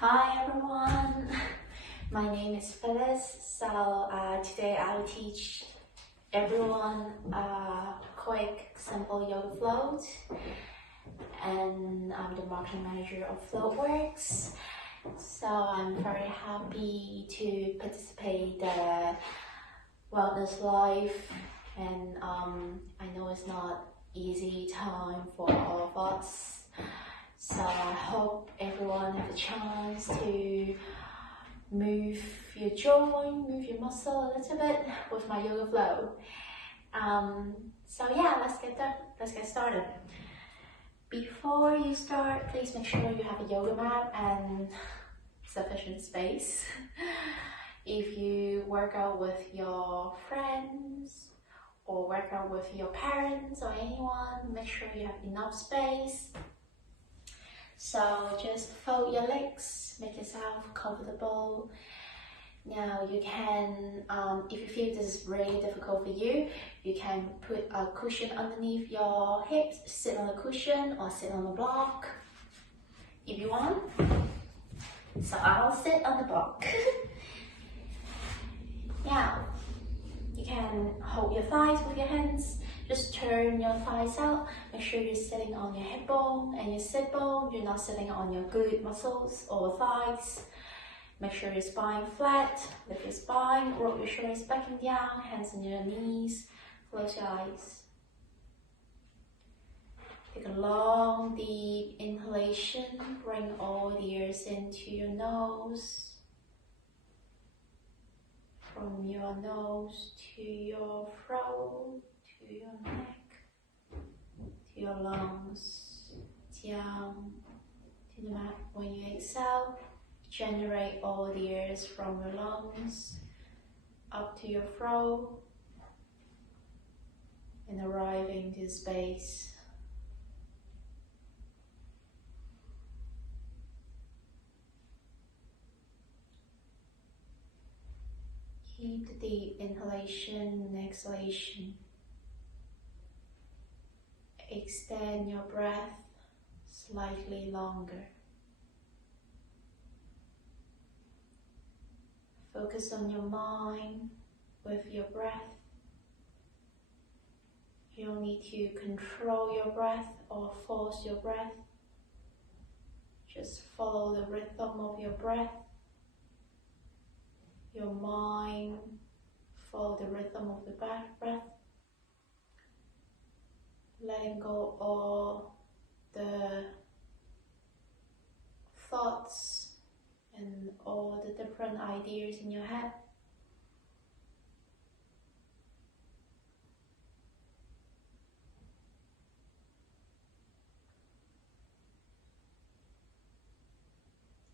Hi everyone, my name is Phyllis. So today I will teach everyone a quick, simple yoga float, and I'm the marketing manager of Floatworks. So I'm very happy to participate the wellness life, and I know it's not easy time for all of us. So I hope everyone has a chance to move your joint, move your muscle a little bit with my yoga flow. So yeah, let's get started. Before you start, please make sure you have a yoga mat and sufficient space. If you work out with your friends or work out with your parents or anyone, make sure you have enough space. So just fold your legs, make yourself comfortable. Now you can, if you feel this is really difficult for you, you can put a cushion underneath your hips, sit on a cushion or sit on a block if you want. So I'll sit on the block. Now you can hold your thighs with your hands. Just turn your thighs out. Make sure you're sitting on your hip bone and your sit bone. You're not sitting on your glute muscles or thighs. Make sure your spine flat. Lift your spine, roll your shoulders back and down, hands on your knees. Close your eyes. Take a long, deep inhalation. Bring all the air into your nose. From your nose to your throat, to your neck, to your lungs, down to the mat. When you exhale, generate all the air from your lungs up to your throat and arriving to space. Keep the deep inhalation and exhalation. Extend your breath slightly longer. Focus on your mind with your breath. You don't need to control your breath or force your breath. Just follow the rhythm of your breath. Your mind, follow the rhythm of the breath. Letting go all the thoughts and all the different ideas in your head.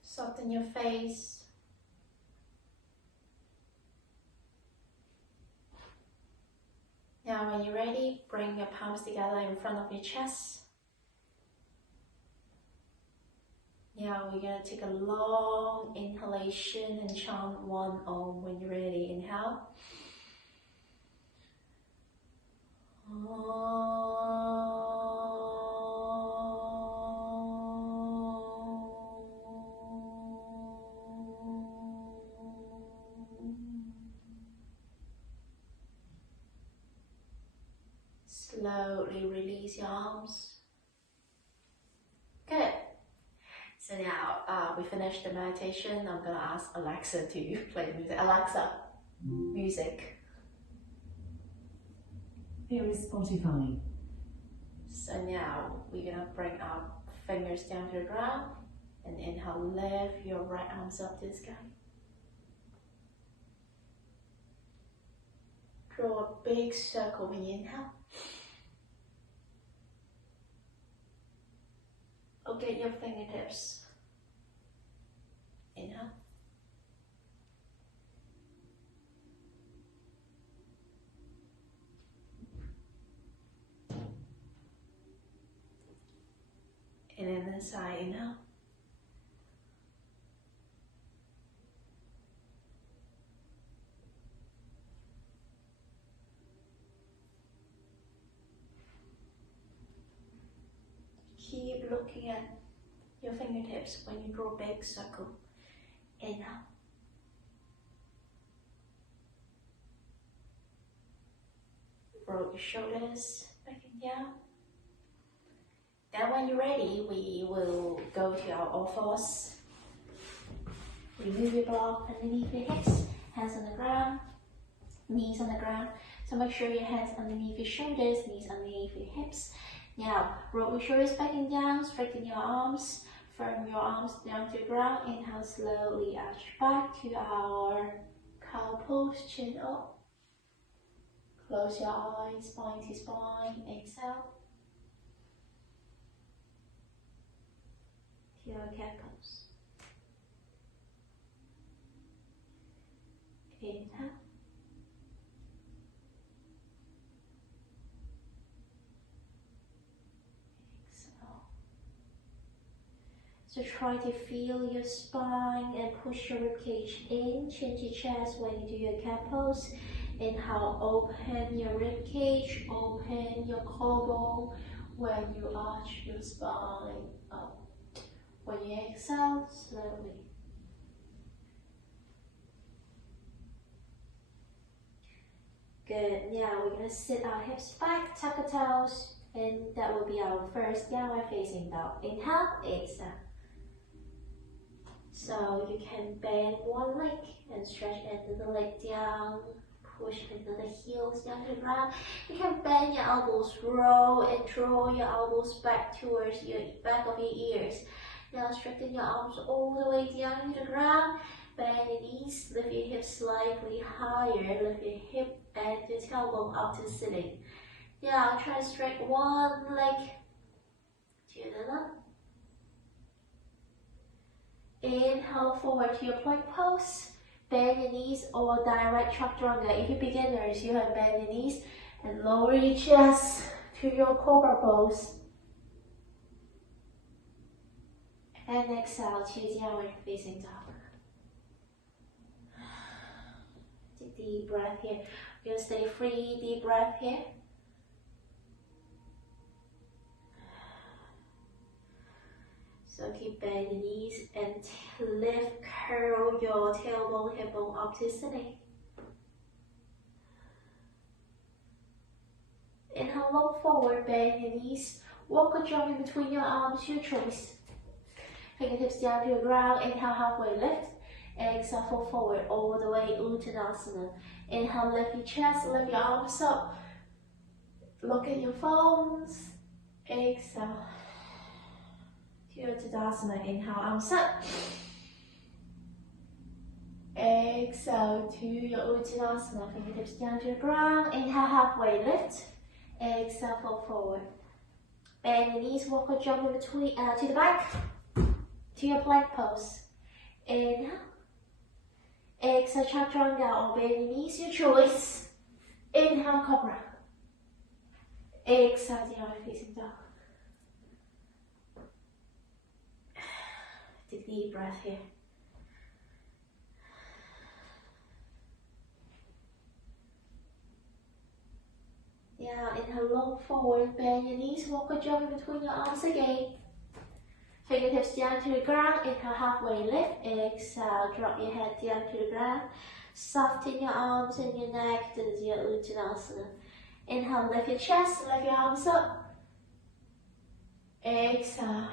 Soften your face. Now when you're ready, bring your palms together in front of your chest. Now we're going to take a long inhalation and chant one Om when you're ready. Inhale. Slowly release your arms. Good. So now we finished the meditation. I'm going to ask Alexa to play the music. Alexa, music. Here is Spotify. So now we're going to bring our fingers down to the ground and inhale, lift your right arms up to the sky. Draw a big circle when you inhale. Get your fingertips. Inhale. And then inside, inhale. Keep looking at your fingertips when you draw a big circle. Inhale. Roll your shoulders back and down. Then when you're ready, we will go to our all fours. Remove your block underneath your hips, hands on the ground, knees on the ground. So make sure your hands underneath your shoulders, knees underneath your hips. Now, roll your shoulders back and down, straighten your arms, firm your arms down to the ground. Inhale, slowly arch back to our cow pose, chin up. Close your eyes, spine to spine, exhale. To your cat pose. Inhale. Exhale. So try to feel your spine and push your ribcage in, chin to chest when you do your cat pose. Inhale, open your ribcage, open your collarbone when you arch your spine up. When you exhale, slowly. Good. Now we're going to sit our hips back, tuck our toes, and that will be our first downward facing dog. Inhale, exhale. So you can bend one leg and stretch another leg down. Push into the heels down to the ground. You can bend your elbows, roll and draw your elbows back towards your back of your ears. Now straighten your arms all the way down to the ground. Bend your knees, lift your hips slightly higher. Lift your hip and your tailbone up to the ceiling. Now try to straighten one leg to another. Inhale forward to your plank pose. Bend your knees or direct chaturanga. If you're beginners, you have bend your knees and lower your chest to your cobra pose. And exhale to downward facing dog. Take deep breath here. We're going to stay free, deep breath here. So keep bending your knees and lift, curl your tailbone, hip bone up to the ceiling. Inhale, look forward, bend your knees. Walk or jump in between your arms, your choice. Fingertips down to the ground. Inhale, halfway lift. Exhale, fall forward all the way, Uttanasana. Inhale, lift your chest, lift your arms up. Look at your thumbs. Exhale. To your Tadasana. Inhale, arms up. Exhale to your Uttanasana. Fingertips down to the ground. Inhale, halfway lift. Exhale, fall forward. Bend your knees, walk or jump in between to the back. To your plank pose. Inhale. Exhale, chaturanga or bend your knees, your choice. Inhale, cobra. Exhale, downward facing dog. Take a deep breath here. Yeah, inhale, look forward, bend your knees, walk or jump in between your arms again. Fingertips down to the ground, inhale, halfway lift. Exhale, drop your head down to the ground. Soften your arms and your neck, this is your Uttanasana. Inhale, lift your chest, lift your arms up. Exhale.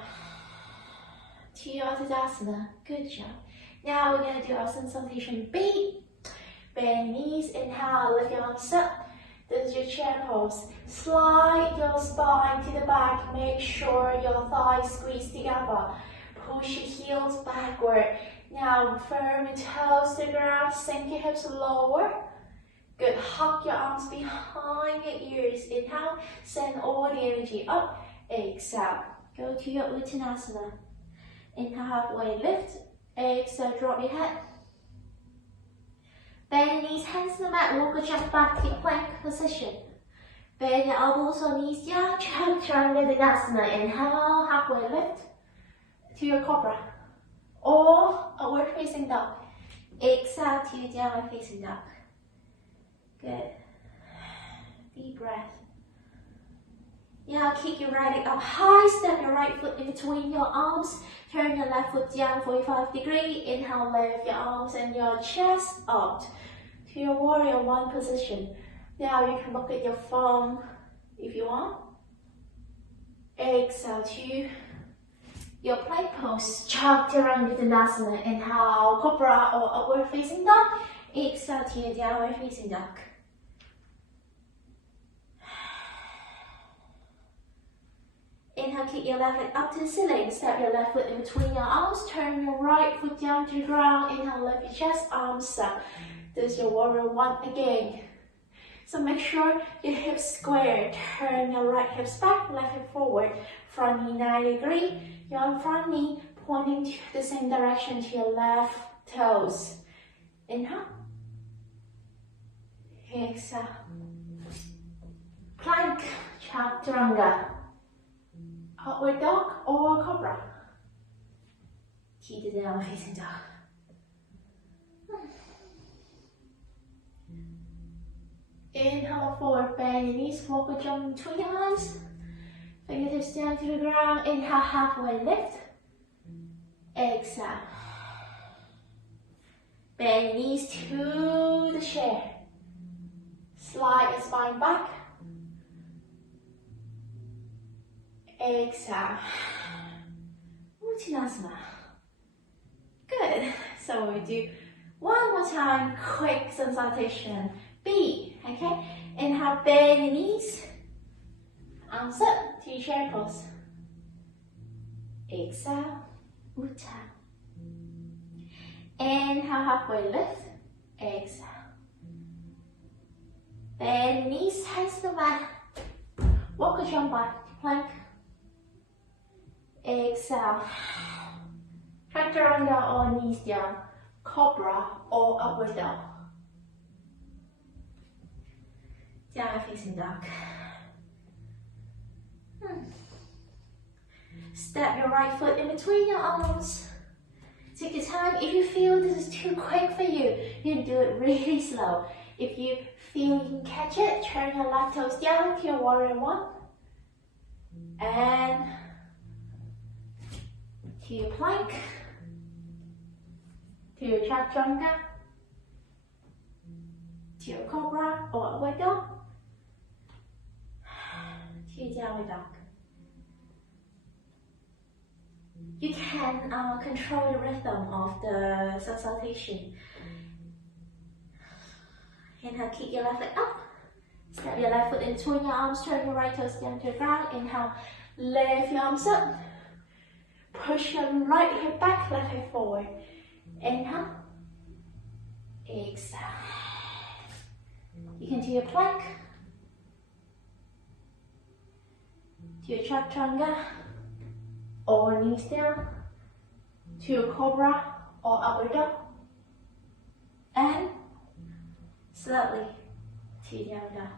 To your Tadasana. Good job. Now we're going to do our sun salutation beat. Bend knees, inhale, lift your arms up. This is your chair pose. Slide your spine to the back. Make sure your thighs squeeze together. Push your heels backward. Now firm your toes to the ground. Sink your hips lower. Good. Hug your arms behind your ears. Inhale. Send all the energy up. Exhale. Go to your Uttanasana. Inhale, halfway lift. Exhale, drop your head. Bend your knees, hands to the mat, walk or jump back to your plank position. Bend your elbows or knees down, chaturanga Dandasana. Inhale, halfway lift to your cobra. Or upward facing dog. Exhale to your downward facing dog. Good. Deep breath. Now kick your right leg up high, step your right foot in between your arms, turn your left foot down 45 degrees, inhale, lift your arms and your chest up to your warrior one position. Now you can look at your phone if you want. Exhale to your plank pose, Chaturanga Dandasana. Inhale, Cobra or upward facing dog. Exhale to your downward facing dog. Inhale, kick your left leg up to the ceiling. Step your left foot in between your arms. Turn your right foot down to the ground. Inhale, lift your chest, arms up. This is your warrior one again. So make sure your hips square. Turn your right hips back, left hip forward. Front knee 90 degrees. Your front knee pointing to the same direction to your left toes. Inhale. Exhale. Plank, Chaturanga. Upward dog or cobra. Keep it down facing dog. Inhale, forward bend your knees, walk or jump between your hands. Fingertips down to the ground. Inhale, halfway lift. Exhale. Bend your knees to the chair. Slide your spine back. Exhale. Uttanasana. Good. So we do one more time, quick sensation. B, okay? Inhale, bend your knees. Arms up to your chair pose. Exhale, Utta. Inhale, halfway lift. Exhale. Bend knees, hands to the mat. Walk or jump back to plank. Exhale. Chaturanga or knees down. Cobra or upward dog. Down facing dog. Step your right foot in between your arms. Take your time. If you feel this is too quick for you, you can do it really slow. If you feel you can catch it, turn your left toes down to your warrior one. And to your plank. To your chaturanga. To your cobra or upward dog. To your downward dog. You can control the rhythm of the salutation. Inhale, kick your left leg up. Step your left foot in between your arms. Turn your right toes down to the ground. Inhale, lift your arms up. Push your right hip back, left hip forward. Inhale. Exhale. You can do your plank. To your chaturanga. Or knees down. To your cobra or upward dog. And slowly to your downward dog.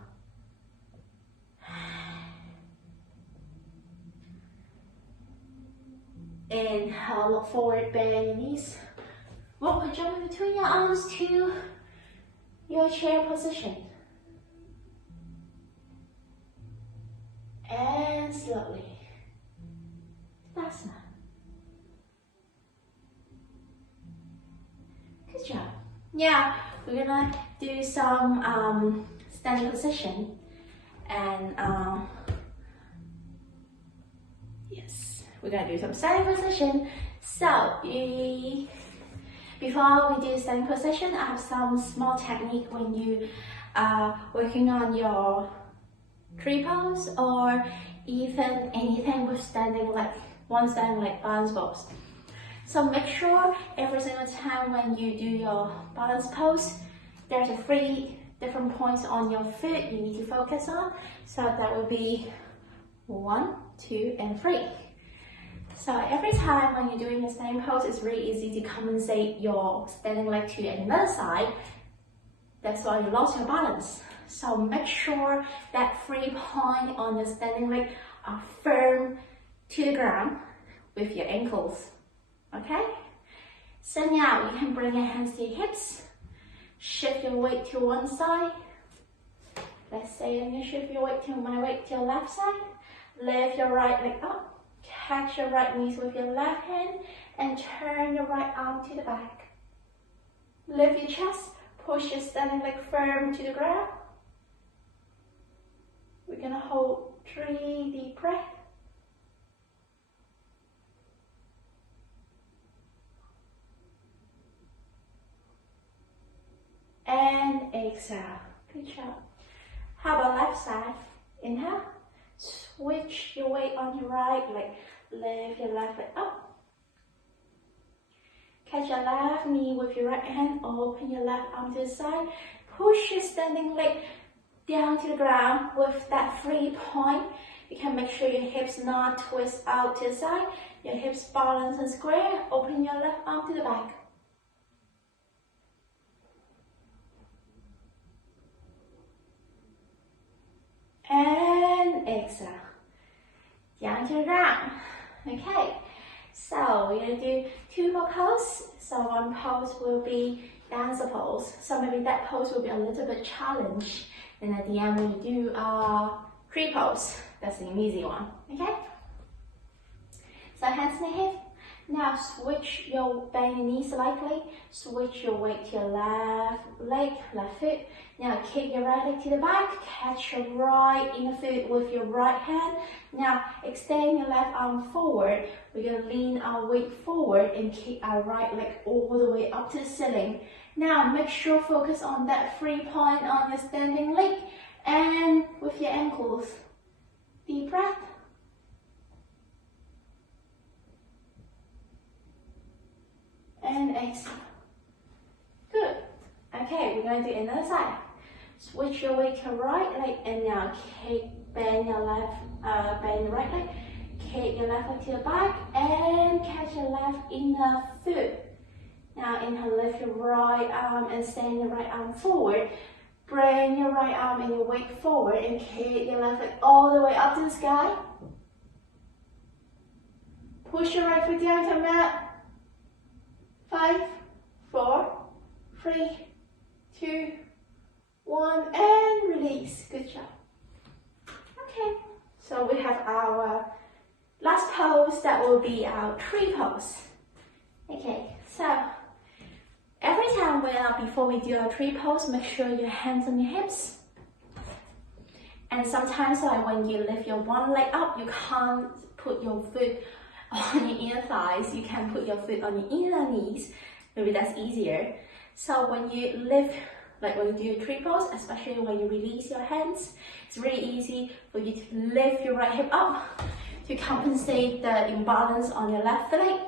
Inhale, look forward, bend your knees. Walk or jump in between your arms to your chair position. And slowly. Asana. Good job. Now we're gonna do some standing position, and yes, we're gonna do some standing position. So before we do standing position, I have some small technique when you are working on your tree pose or even anything with standing leg. One standing leg balance pose. So make sure every single time when you do your balance pose, there's a 3 different points on your foot you need to focus on. So that will be 1, 2, and 3. So every time when you're doing the standing pose, it's really easy to compensate your standing leg to another side. That's why you lost your balance. So make sure that 3 points on the standing leg are firm to the ground with your ankles, okay? So now you can bring your hands to your hips, shift your weight to one side. Let's say I'm gonna shift your weight to my weight to your left side. Lift your right leg up, catch your right knees with your left hand, and turn your right arm to the back. Lift your chest, push your standing leg firm to the ground. We're gonna hold 3 deep breaths. And exhale. Good job. How about left side? Inhale. Switch your weight on your right leg. Lift your left leg up. Catch your left knee with your right hand. Open your left arm to the side. Push your standing leg down to the ground with that 3 point. You can make sure your hips not twist out to the side. Your hips balance and square. Open your left arm to the back. And exhale. Down to the ground. Okay, so we're going to do 2 more poses. So one pose will be dancer pose. So maybe that pose will be a little bit challenged. And at the end we'll do tree pose. That's an easy one. Okay? So hands in the hip. Now switch your bend your knees slightly. Switch your weight to your left leg, left foot. Now kick your right leg to the back. Catch your right inner foot with your right hand. Now extend your left arm forward. We're going to lean our weight forward and kick our right leg all the way up to the ceiling. Now make sure focus on that 3 point on your standing leg and with your ankles. Deep breath. And exhale. Good. Okay, we're going to do another side. Switch your weight to right leg and now bend your right leg. Kick your left leg to the back and catch your left inner foot. Now inhale, lift your right arm and stand your right arm forward. Bring your right arm and your weight forward and kick your left leg all the way up to the sky. Push your right foot down to the mat. 5, 4, 3, 2, 1, and release. Good job. Okay, so we have our last pose. That will be our tree pose. Okay, so every time before we do our tree pose, make sure your hands on your hips. And sometimes like when you lift your one leg up, you can't put your foot on your inner thighs. You can put your foot on your inner knees. Maybe that's easier. So when you lift, like when you do a tree pose, especially when you release your hands, it's really easy for you to lift your right hip up to compensate the imbalance on your left leg.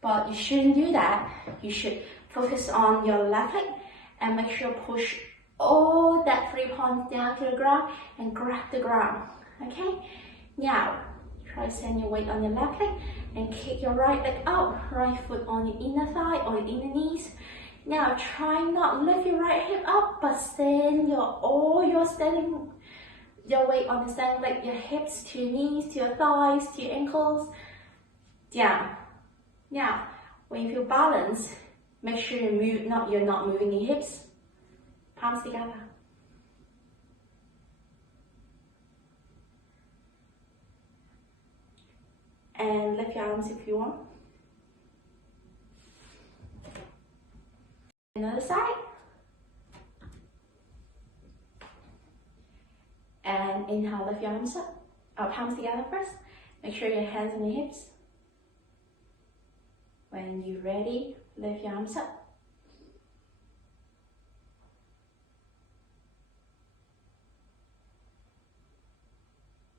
But you shouldn't do that. You should focus on your left leg and make sure push all that 3 points down to the ground and grab the ground. Okay? Now, try to send your weight on your left leg and kick your right leg out. Right foot on your inner thigh or your inner knees. Now try not lift your right hip up, but stand your weight on the standing leg, your hips to your knees, to your thighs, to your ankles, down. Now, when you feel balance, make sure you're not moving your hips. Palms together. And lift your arms if you want. Another side. And inhale, lift your arms up. Palms together first. Make sure your hands on your hips. When you're ready, lift your arms up.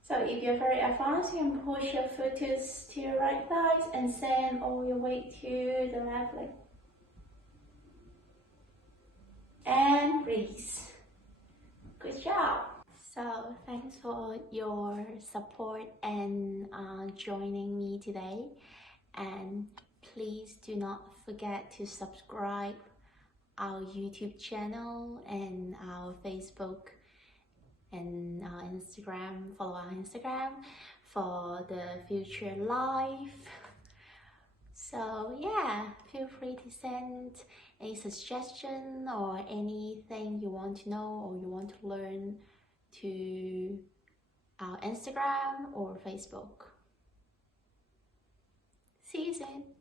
So if you're very advanced, you can push your foot to your right thighs and send all your weight to the left leg. And release. Good job. So thanks for your support and joining me today. And please do not forget to subscribe our YouTube channel and our Facebook and our Instagram. Follow our Instagram for the future live. So yeah, feel free to send a suggestion or anything you want to know or you want to learn to our Instagram or Facebook. See you soon.